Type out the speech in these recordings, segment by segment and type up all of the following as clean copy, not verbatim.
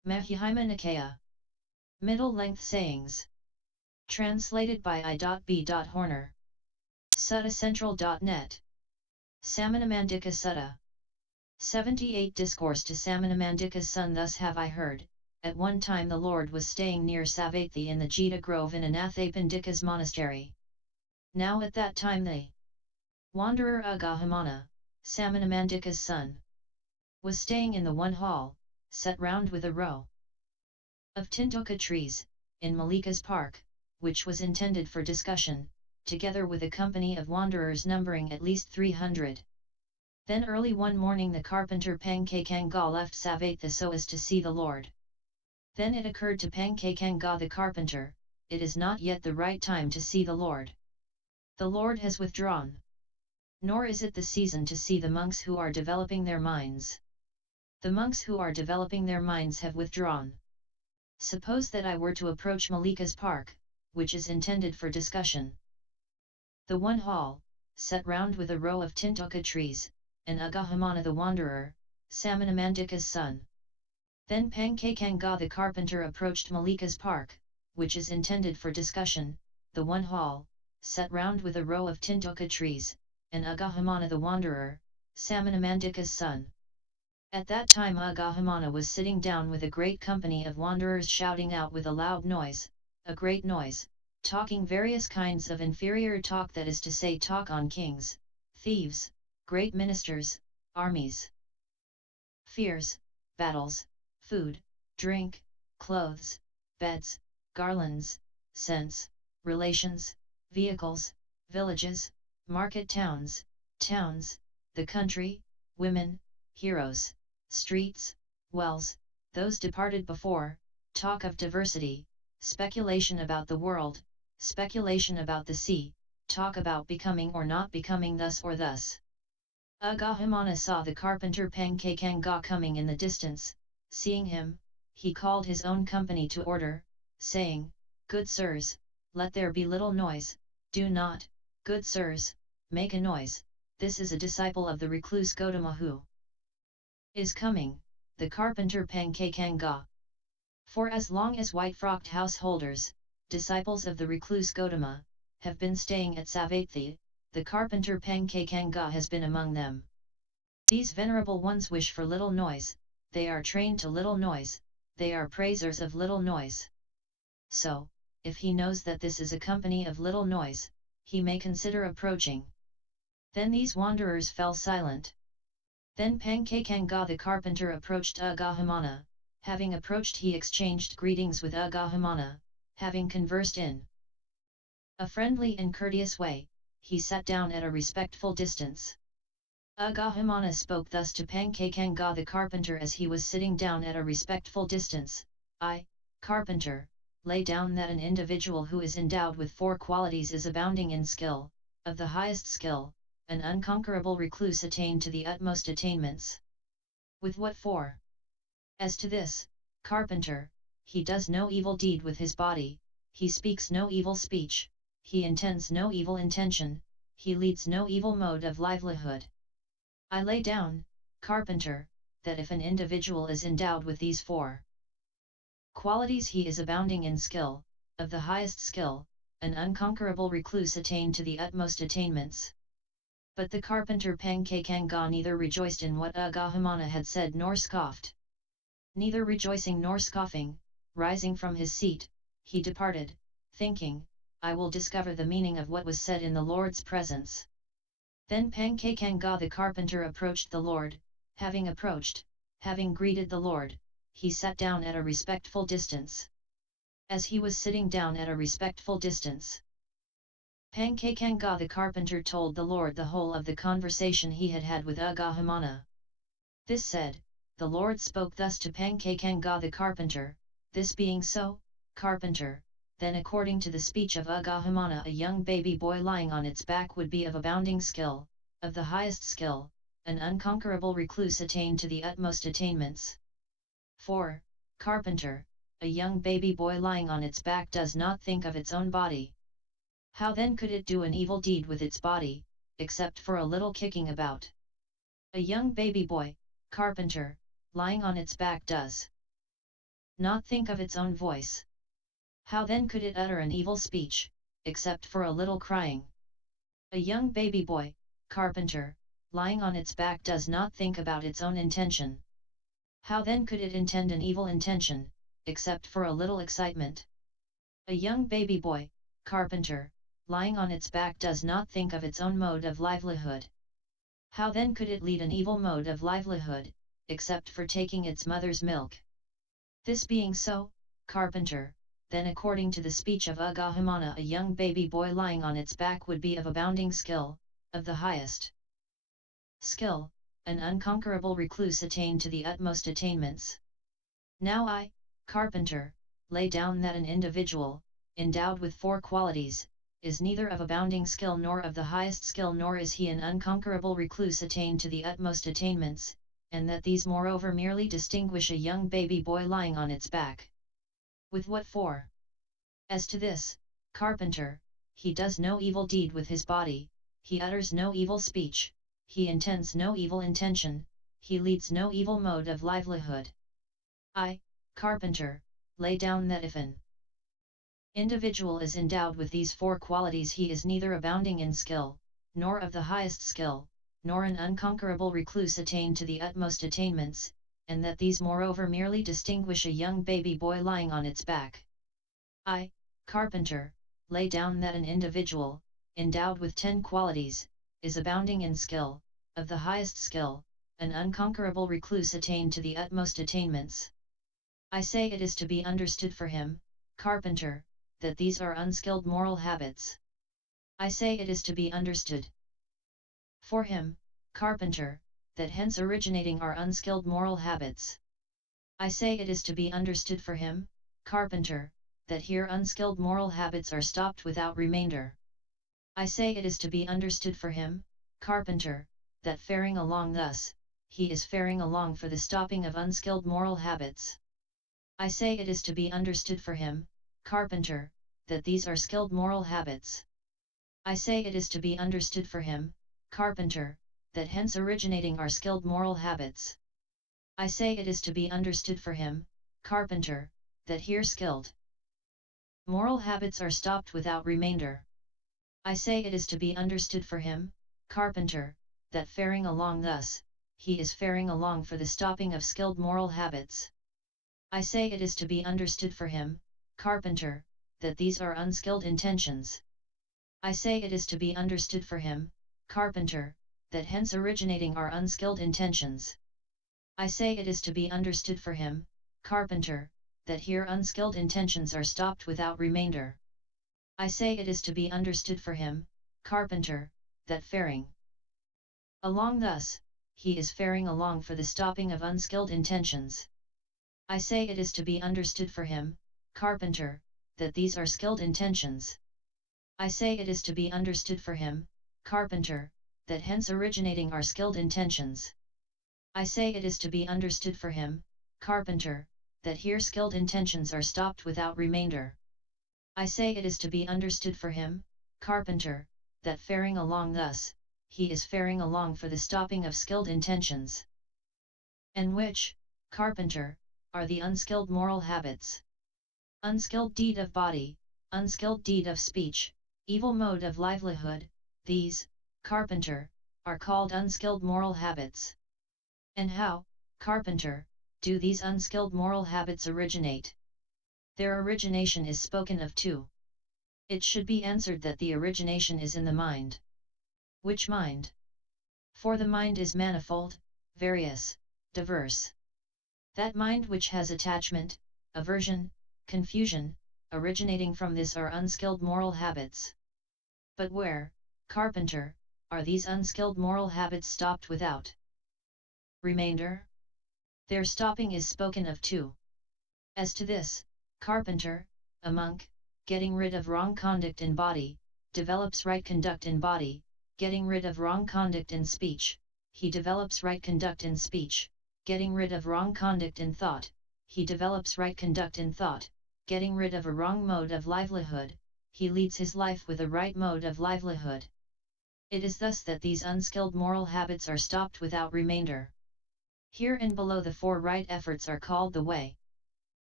Herein. Middle-length sayings. Translated by I.B.Horner. Suttacentral.net. Samanamandika Sutta. 78 Discourse to Samanamandika's son. Thus have I heard, at one time the Lord was staying near Savatthi in the Jeta Grove in Anathapindika's monastery. Now at that time the wanderer I.B.Horner, Samanamandika's son, was staying in the one hall, set round with a row of tintoka trees, in Malika's park, which was intended for discussion, together with a company of wanderers numbering at least 300. Then early one morning the carpenter Pankakanga left Savatthi so as to see the Lord. Then it occurred to Pankakanga the carpenter, it is not yet the right time to see the Lord. The Lord has withdrawn. Nor is it the season to see the monks who are developing their minds. The monks who are developing their minds have withdrawn. Suppose that I were to approach Malika's park, which is intended for discussion. The one hall, set round with a row of tintoka trees, and I.B.Horner the wanderer, Samanamandika's son. Then Pankakanga the carpenter approached Malika's park, which is intended for discussion, the one hall, set round with a row of tintoka trees, and I.B.Horner the wanderer, Samanamandika's son. At that time I.B.Horner was sitting down with a great company of wanderers shouting out with a loud noise, a great noise, talking various kinds of inferior talk, that is to say talk on kings, thieves, great ministers, armies, fears, battles, food, drink, clothes, beds, garlands, scents, relations, vehicles, villages, market towns, the country, women, heroes, streets, wells, those departed before, talk of diversity, speculation about the world, speculation about the sea, talk about becoming or not becoming thus or thus. I.B.Horner saw the carpenter Pankakanga coming in the distance. Seeing him, he called his own company to order, saying, Good sirs, let there be little noise, do not, good sirs, make a noise, this is a disciple of the recluse Gotama who is coming, the carpenter Pankakanga. For as long as white-frocked householders, disciples of the recluse Gotama, have been staying at Savatthi, the carpenter Pankakanga has been among them. These venerable ones wish for little noise, they are trained to little noise, they are praisers of little noise. So, if he knows that this is a company of little noise, he may consider approaching. Then these wanderers fell silent. Then Pankakanga the carpenter approached I.B.Horner. Having approached he exchanged greetings with I.B.Horner. Having conversed in a friendly and courteous way, he sat down at a respectful distance. I.B.Horner spoke thus to Pankakanga the carpenter as he was sitting down at a respectful distance, carpenter, lay down that an individual who is endowed with 4 qualities is abounding in skill, of the highest skill, an unconquerable recluse attained to the utmost attainments. With what 4? As to this, carpenter, he does no evil deed with his body, he speaks no evil speech, he intends no evil intention, he leads no evil mode of livelihood. I lay down, carpenter, that if an individual is endowed with these 4 qualities he is abounding in skill, of the highest skill, an unconquerable recluse attained to the utmost attainments. But the carpenter Pankakanga neither rejoiced in what I.B.Horner had said nor scoffed. Neither rejoicing nor scoffing, rising from his seat, he departed, thinking, I will discover the meaning of what was said in the Lord's presence. Then Pankakanga the carpenter approached the Lord, having greeted the Lord, he sat down at a respectful distance. As he was sitting down at a respectful distance, Pankakanga the carpenter told the Lord the whole of the conversation he had had with I.B.Horner. This said, the Lord spoke thus to Pankakanga the carpenter, this being so, carpenter, then according to the speech of I.B.Horner a young baby boy lying on its back would be of abounding skill, of the highest skill, an unconquerable recluse attained to the utmost attainments. For, carpenter, a young baby boy lying on its back does not think of its own body. How then could it do an evil deed with its body, except for a little kicking about? A young baby boy, carpenter, lying on its back does not think of its own voice. How then could it utter an evil speech, except for a little crying? A young baby boy, carpenter, lying on its back does not think about its own intention. How then could it intend an evil intention, except for a little excitement? A young baby boy, carpenter, lying on its back does not think of its own mode of livelihood. How then could it lead an evil mode of livelihood, except for taking its mother's milk? This being so, carpenter, then according to the speech of I.B.Horner, a young baby boy lying on its back would be of abounding skill, of the highest skill, an unconquerable recluse attained to the utmost attainments. Now I, carpenter, lay down that an individual, endowed with four qualities, is neither of abounding skill nor of the highest skill, nor is he an unconquerable recluse attained to the utmost attainments, and that these moreover merely distinguish a young baby boy lying on its back. With what for? As to this, carpenter, he does no evil deed with his body, he utters no evil speech, he intends no evil intention, he leads no evil mode of livelihood. I, carpenter, lay down that if an individual is endowed with these four qualities, he is neither abounding in skill, nor of the highest skill, nor an unconquerable recluse attained to the utmost attainments, and that these moreover merely distinguish a young baby boy lying on its back. I, carpenter, lay down that an individual, endowed with 10 qualities, is abounding in skill, of the highest skill, an unconquerable recluse attained to the utmost attainments. I say it is to be understood for him, carpenter, that these are unskilled moral habits. I say it is to be understood for him, carpenter, that hence originating are unskilled moral habits. I say it is to be understood for him, carpenter, that here unskilled moral habits are stopped without remainder. I say it is to be understood for him, carpenter, that faring along thus, he is faring along for the stopping of unskilled moral habits. I say it is to be understood for him, carpenter, that these are skilled moral habits. I say it is to be understood for him, carpenter, that hence originating are skilled moral habits. I say it is to be understood for him, carpenter, that here skilled moral habits are stopped without remainder. I say it is to be understood for him, carpenter, that faring along thus, he is faring along for the stopping of skilled moral habits. I say it is to be understood for him, carpenter, that these are unskilled intentions. I say it is to be understood for him, carpenter, that hence originating are unskilled intentions. I say it is to be understood for him, carpenter, that here unskilled intentions are stopped without remainder. I say it is to be understood for him, carpenter, that faring along thus, he is faring along for the stopping of unskilled intentions. I say it is to be understood for him, carpenter, that these are skilled intentions. I say it is to be understood for him, carpenter, that hence originating are skilled intentions. I say it is to be understood for him, carpenter, that here skilled intentions are stopped without remainder. I say it is to be understood for him, carpenter, that faring along thus, he is faring along for the stopping of skilled intentions. And which, carpenter, are the unskilled moral habits? Unskilled deed of body, unskilled deed of speech, evil mode of livelihood, these, carpenter, are called unskilled moral habits. And how, carpenter, do these unskilled moral habits originate? Their origination is spoken of too. It should be answered that the origination is in the mind. Which mind? For the mind is manifold, various, diverse. That mind which has attachment, aversion, confusion, originating from this are unskilled moral habits. But where, carpenter, are these unskilled moral habits stopped without remainder? Their stopping is spoken of too. As to this, carpenter, a monk, getting rid of wrong conduct in body, develops right conduct in body, getting rid of wrong conduct in speech, he develops right conduct in speech, getting rid of wrong conduct in thought, he develops right conduct in thought, getting rid of a wrong mode of livelihood, he leads his life with a right mode of livelihood. It is thus that these unskilled moral habits are stopped without remainder. Here and below the four right efforts are called the way.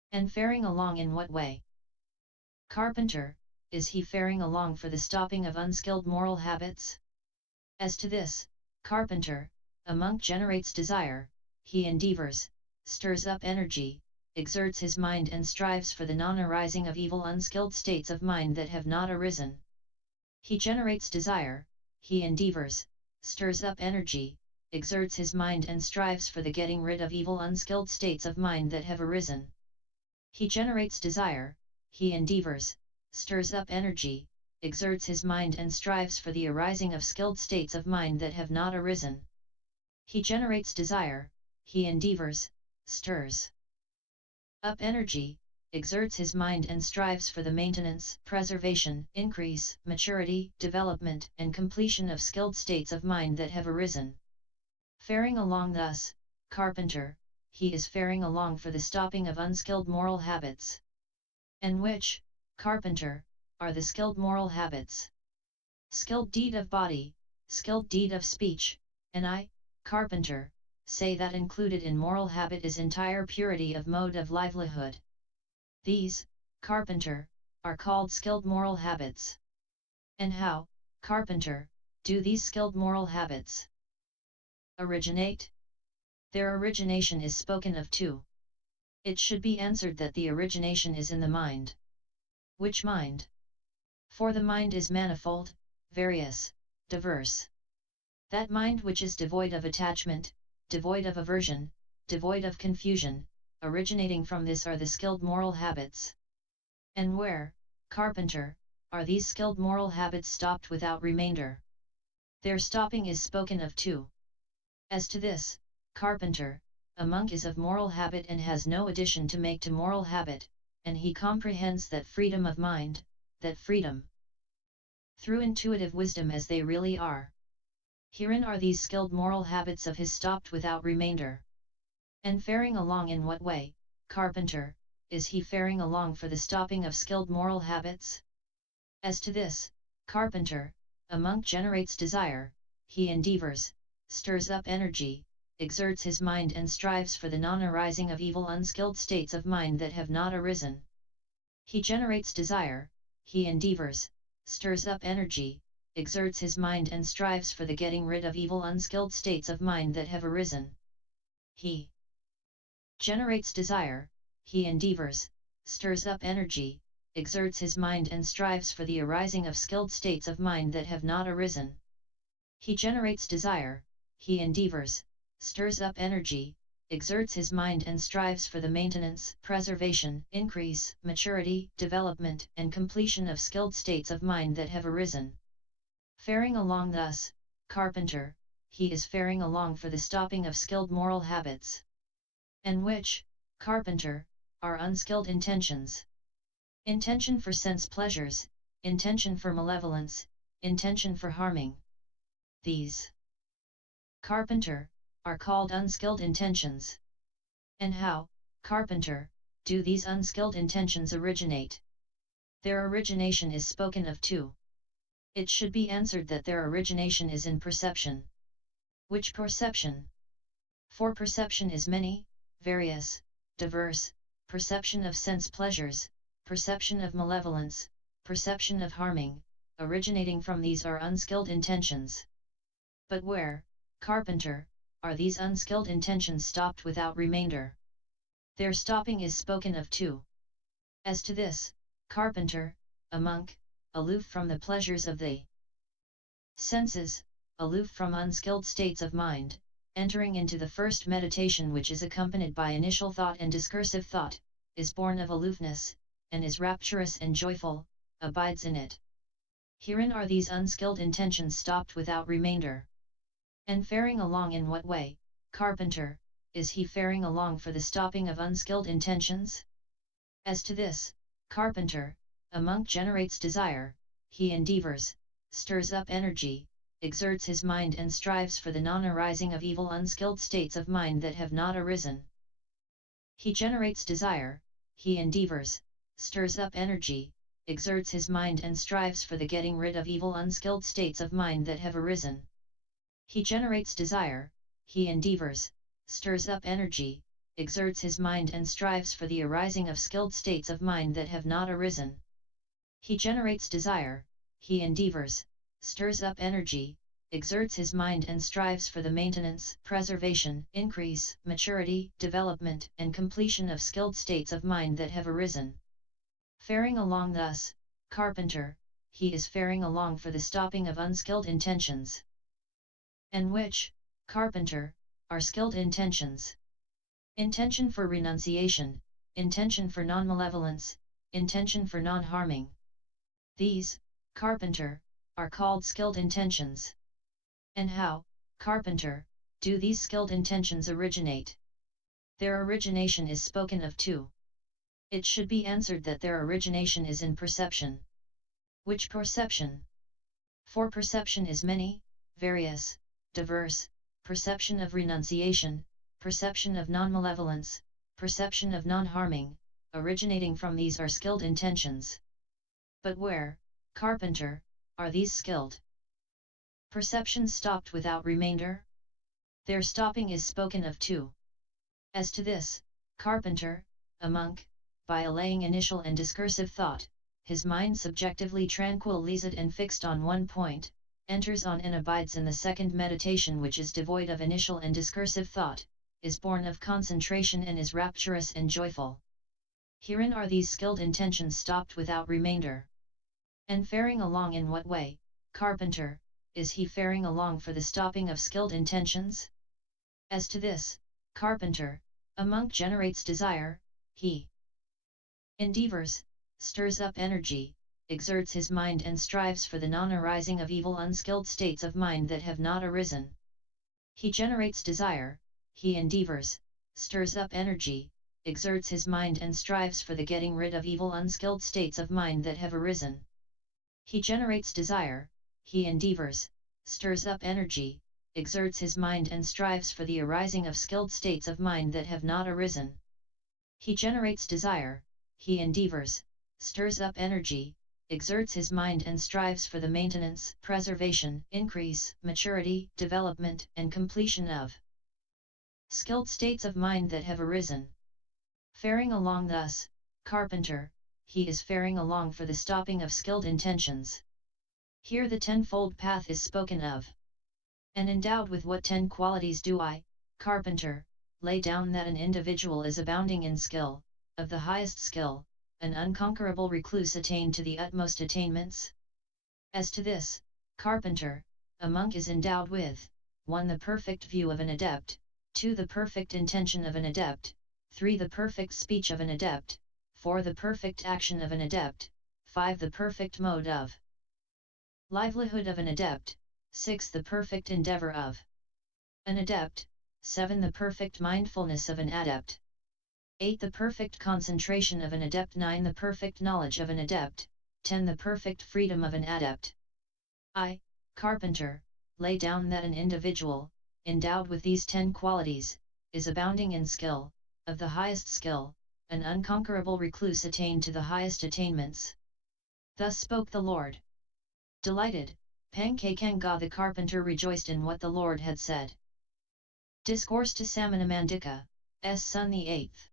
And faring along in what way? Carpenter, is he faring along for the stopping of unskilled moral habits? As to this, carpenter, a monk generates desire, he endeavors, stirs up energy, exerts his mind and strives for the non-arising of evil unskilled states of mind that have not arisen. He generates desire, he endeavors, stirs up energy, exerts his mind and strives for the getting rid of evil unskilled states of mind that have arisen. He generates desire, he endeavors, stirs up energy, exerts his mind and strives for the arising of skilled states of mind that have not arisen. He generates desire, he endeavors, stirs up energy, exerts his mind and strives for the maintenance, preservation, increase, maturity, development, and completion of skilled states of mind that have arisen. Faring along thus, carpenter, he is faring along for the stopping of unskilled moral habits. And which, carpenter, are the skilled moral habits? Skilled deed of body, skilled deed of speech, and I, carpenter, say that included in moral habit is entire purity of mode of livelihood. These, carpenter, are called skilled moral habits. And how, carpenter, do these skilled moral habits originate? Their origination is spoken of too. It should be answered that the origination is in the mind. Which mind? For the mind is manifold, various, diverse. That mind which is devoid of attachment, devoid of aversion, devoid of confusion, originating from this are the skilled moral habits. And where, carpenter, are these skilled moral habits stopped without remainder? Their stopping is spoken of too. As to this, carpenter, a monk is of moral habit and has no addition to make to moral habit, and he comprehends that freedom of mind, that freedom through intuitive wisdom as they really are. Herein are these skilled moral habits of his stopped without remainder. And faring along in what way, carpenter, is he faring along for the stopping of skilled moral habits? As to this, carpenter, a monk generates desire, he endeavors, stirs up energy, exerts his mind and strives for the non-arising of evil unskilled states of mind that have not arisen. He generates desire, he endeavors, stirs up energy, exerts his mind and strives for the getting rid of evil unskilled states of mind that have arisen. He generates desire, he endeavors, stirs up energy, exerts his mind and strives for the arising of skilled states of mind that have not arisen. He generates desire, he endeavors, stirs up energy, exerts his mind and strives for the maintenance, preservation, increase, maturity, development, and completion of skilled states of mind that have arisen. Faring along thus, carpenter, he is faring along for the stopping of skilled moral habits. And which, carpenter, are unskilled intentions? Intention for sense pleasures, intention for malevolence, intention for harming. These, carpenter, are called unskilled intentions. And how, carpenter, do these unskilled intentions originate? Their origination is spoken of too. It should be answered that their origination is in perception. Which perception? For perception is many, various, diverse, perception of sense pleasures, perception of malevolence, perception of harming, originating from these are unskilled intentions. But where, carpenter, are these unskilled intentions stopped without remainder? Their stopping is spoken of too. As to this, carpenter, a monk, aloof from the pleasures of the senses, aloof from unskilled states of mind, entering into the first meditation which is accompanied by initial thought and discursive thought, is born of aloofness, and is rapturous and joyful, abides in it. Herein are these unskilled intentions stopped without remainder. And faring along in what way, carpenter, is he faring along for the stopping of unskilled intentions? As to this, carpenter, a monk generates desire, he endeavors, stirs up energy, exerts his mind and strives for the non-arising of evil unskilled states of mind that have not arisen. He generates desire, he endeavors, stirs up energy, exerts his mind and strives for the getting rid of evil unskilled states of mind that have arisen. He generates desire, he endeavors, stirs up energy, exerts his mind and strives for the arising of skilled states of mind that have not arisen. He generates desire, he endeavors, stirs up energy, exerts his mind and strives for the maintenance, preservation, increase, maturity, development, and completion of skilled states of mind that have arisen. Faring along thus, carpenter, he is faring along for the stopping of unskilled intentions. And which, carpenter, are skilled intentions? Intention for renunciation, intention for non-malevolence, intention for non-harming. These, carpenter, are called skilled intentions. And how, carpenter, do these skilled intentions originate? Their origination is spoken of too. It should be answered that their origination is in perception. Which perception? For perception is many, various, diverse, perception of renunciation, perception of non-malevolence, perception of non-harming, originating from these are skilled intentions. But where, carpenter, are these skilled? Perceptions stopped without remainder? Their stopping is spoken of too. As to this, carpenter, a monk, by allaying initial and discursive thought, his mind subjectively tranquilized and fixed on one point, enters on and abides in the second meditation which is devoid of initial and discursive thought, is born of concentration and is rapturous and joyful. Herein are these skilled intentions stopped without remainder. And faring along in what way, carpenter, is he faring along for the stopping of skilled intentions? As to this, carpenter, a monk generates desire, he endeavors, stirs up energy, exerts his mind and strives for the non-arising of evil unskilled states of mind that have not arisen. He generates desire, he endeavors, stirs up energy, exerts his mind and strives for the getting rid of evil unskilled states of mind that have arisen. He generates desire, he endeavors, stirs up energy, exerts his mind and strives for the arising of skilled states of mind that have not arisen. He generates desire, he endeavors, stirs up energy, exerts his mind and strives for the maintenance, preservation, increase, maturity, development, and completion of skilled states of mind that have arisen. Faring along thus, carpenter, he is faring along for the stopping of skilled intentions. Here the tenfold path is spoken of. And endowed with what 10 qualities do I, carpenter, lay down that an individual is abounding in skill, of the highest skill, an unconquerable recluse attained to the utmost attainments? As to this, carpenter, a monk is endowed with 1. The perfect view of an adept, 2. The perfect intention of an adept, 3. The perfect speech of an adept, 4. The perfect action of an adept, 5. The perfect mode of livelihood of an adept, 6. The perfect endeavor of an adept, 7. The perfect mindfulness of an adept, 8. The perfect concentration of an adept, 9. The perfect knowledge of an adept, 10. The perfect freedom of an adept. I, carpenter, lay down that an individual, endowed with these 10 qualities, is abounding in skill, of the highest skill, an unconquerable recluse attained to the highest attainments. Thus spoke the Lord. Delighted, Pankakanga the carpenter rejoiced in what the Lord had said. Discourse to Samanamandika, S. Son the 8th.